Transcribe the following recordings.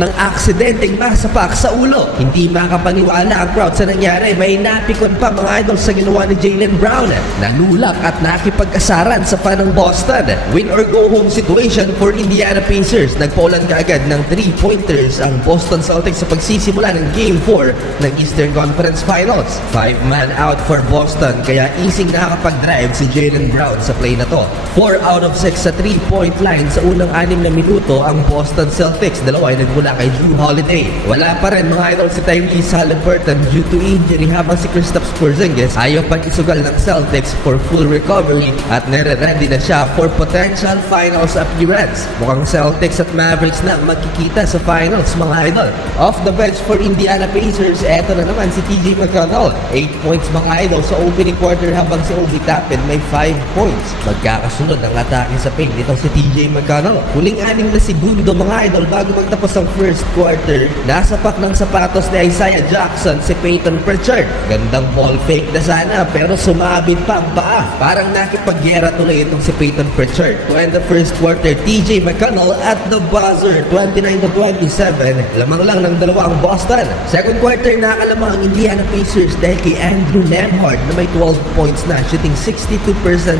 ng aksidenteng masapak sa ulo. Hindi makapaniwala ang crowd sa nangyari. May napikon pa mga idol sa ginawa ni Jaylen Brown. Nanulak at nakipag-asaran sa fan ng Boston. Win or go home situation for Indiana Pacers. Nagpaulan kaagad ng 3-pointers ang Boston Celtics sa pagsisimula ng Game 4 ng Eastern Conference Finals. 5-man out for Boston kaya easy nakakapag-drive si Jaylen Brown sa play na to. 4 out of 6 sa 3-point line sa unang 6 na minuto ang Boston Celtics. Dalawa ay nagmula kay Jrue Holiday. Wala pa rin mga idol si Tyrese Haliburton due to injury habang si Kristaps Porzingis ayaw pang isugal ng Celtics for full recovery at nare-ready na siya for potential finals appearance. Mukhang Celtics at Mavericks na magkikita sa finals mga idol. Off the bench for Indiana Pacers, eto na naman si TJ McConnell. 8 points mga idol sa opening quarter habang si Obi Toppin may 5 points. Magkakasunod ang atake sa paint nitong si TJ McConnell. Huling 6 na segundo mga idol bago magtapos ang first quarter. Nasapak ng sapatos ni Isaiah Jackson si Peyton Pritchard. Gandang ball fake na sana pero sumabit pa ang paa. Parang nakipagyera tuloy itong si Peyton Pritchard. To end the first quarter, TJ McConnell at the buzzer. 29-27. Lamang lang ng dalawang Boston. Second quarter nakalamang ang Indiana Pacers dahil kay Andrew Nembhard na may 12 points na, shooting 62%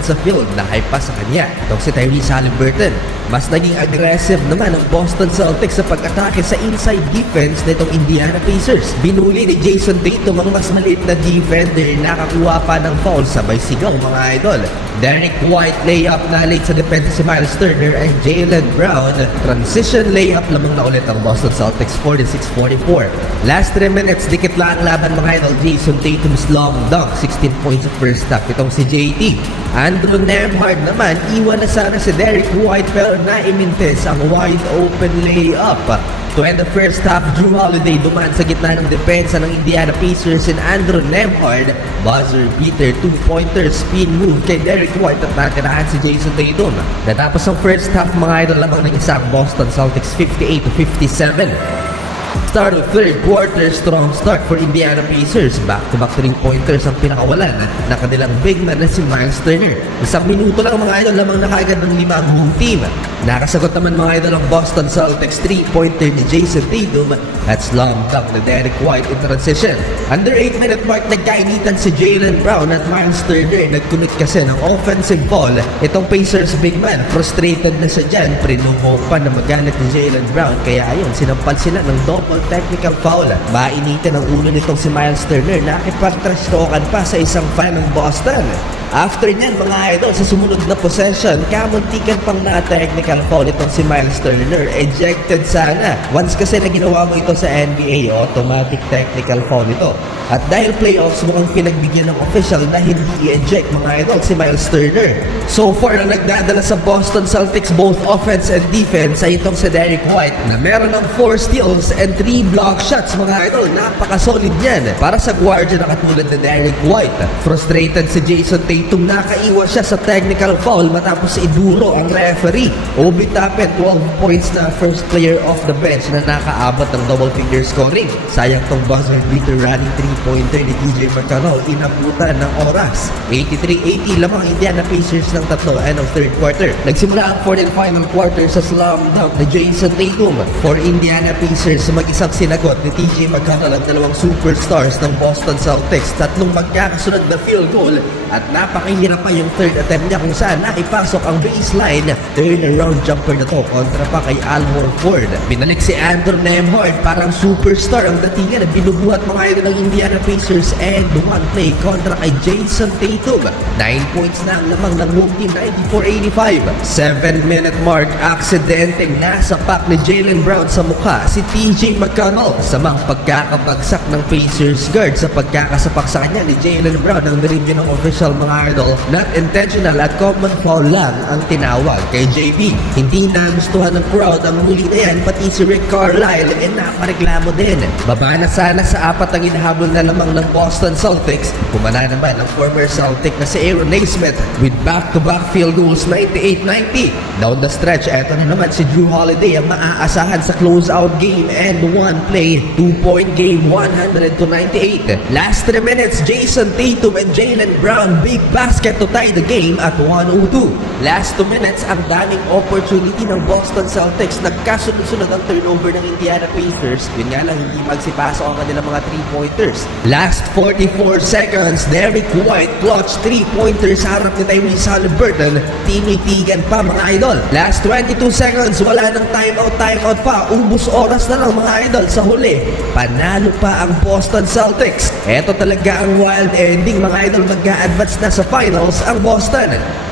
sa field na high pa sa kanya. Itong si Tyrese Haliburton. Mas naging aggressive naman ang Boston Celtics sa pag-atake sa inside defense nitong Indiana Pacers. Binuli ni Jason Tatum ang mas maliit na defender, nakakuha pa ng foul sabay sigaw mga idol. Derek White layup na late sa depensa si Miles Turner and Jaylen Brown. Transition layup lamang na ulit ang Boston Celtics 46-44. Last 3 minutes, dikit lang ang laban mga idol. Jason Tatum's long dunk, 16 points of first half. Itong si JT. Andrew Nembhard naman, iwan na sana si Derek White pero naimintes ang wide open layup. To end the first half, Jrue Holiday dumaan sa gitna ng depensa ng Indiana Pacers and Andrew Nembhard. Buzzer beater, 2-pointer, spin move kay Derek White at natirahan si Jason Tatum. Natapos ang first half mga idol lamang ng isang Boston Celtics 58-57. Start of third quarter, strong start for Indiana Pacers. Back-to-back 3-pointers ang pinakawalan na kanilang big man na si Miles Turner. Isang minuto lang mga idol lamang nakagad ng 5 ang home team. Nakasagot naman mga idol ang Boston Celtics 3-pointer ni Jason Tatum at slam dunk na Derek White in transition. Under 8-minute mark, nagkainitan si Jaylen Brown at Miles Turner. Nagkunot kasi ng offensive ball. Itong Pacers big man, frustrated na siya dyan. Prinuvoke pa na magalit ni Jaylen Brown. Kaya ayun, sinampal sila ng double technical foul. Mainitin ang ulo nitong si Miles Turner. Nakipag-trash-talkan pa sa isang fan ng Boston. After nyan mga idol, sa sumunod na possession, kamuntikan pang na-technical foul itong si Miles Turner. Ejected sana. Once kasi na ginawa mo ito sa NBA, automatic technical foul ito. At dahil playoffs, mukhang pinagbigyan ng official na hindi i-eject mga idol si Miles Turner. So far, ang nagdadala sa Boston Celtics both offense and defense ay itong si Derek White na meron ng 4 steals and 3 block shots mga idol. Napaka-solid yan para sa guardia na katulad na Derek White. Frustrated si Jason Tatum, nakaiwas siya sa technical foul matapos iduro ang referee. Obi Toppin, 12 points na first player off the bench na nakaabot ng double-figure scoring. Sayang tong buzzer beater running 3-pointer ni TJ McConnell, inabutan ng oras. 83-80 lamang Indiana Pacers ng tatlo end of third quarter. Nagsimula ang fourth and final quarter sa slam dunk ni Jason Tatum. For Indiana Pacers, mag-isang sinagot ni TJ McConnell ang dalawang superstars ng Boston Celtics. Tatlong magkakasunod na field goal at napakahirap pa yung third attempt niya kung saan naipasok ang baseline. Turnaround jumper na to kontra pa kay Al Horford. Binalik si Andrew Nembhard, parang superstar ang datingan na binubuhat mga idol ng Indiana Pacers and one play kontra kay Jason Tatum. 9 points na ang lamang ng home team, 94-85. 7-minute mark, aksidenteng nasapak ni Jaylen Brown sa mukha si TJ McConnell. Samang pagkakabagsak ng Pacers guard sa pagkakasapak sa kanya ni Jaylen Brown ang nireview ng official mga idol. Not intentional at common foul lang ang tinawag kay JB. Hindi nagustuhan ng crowd ang muli na yan, pati si Rick Carlisle napareklamo din. Baba na sana sa 4 ang inahabol na lamang ng Boston Celtics. Pumana naman ang former Celtic na si Aaron Nesmith with back-to-back field goals 98-90. Down the stretch, eto na naman si Jrue Holiday ang maaasahan sa close-out game and one play, 2-point game, 100-98. Last 3 minutes, Jason Tatum and Jaylen Brown, big basket to tie the game at 102. Last 2 minutes, ang daming opportunity ng Boston Celtics. Nagkasunod-sunod ang turnover ng Indiana Pacers. Yun nga lang, hindi magsipasok ang kanilang mga 3-pointers. Last 44 seconds, Derrick White clutch 3-pointers sa harap ni Tyrese Haliburton. Tinitigan pa mga idol. Last 22 seconds, wala nang timeout pa. Ubus oras na lang mga idol sa huli. Panalo pa ang Boston Celtics. Eto talaga ang wild ending mga idol. Mag-a-advance na sa finals ang Boston.